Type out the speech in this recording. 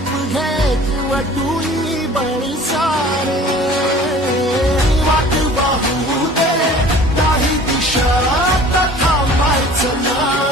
झेप घे किंवा डुई बळी सारे वाट वाहू दे काही दिशा आता थांबायचं नाही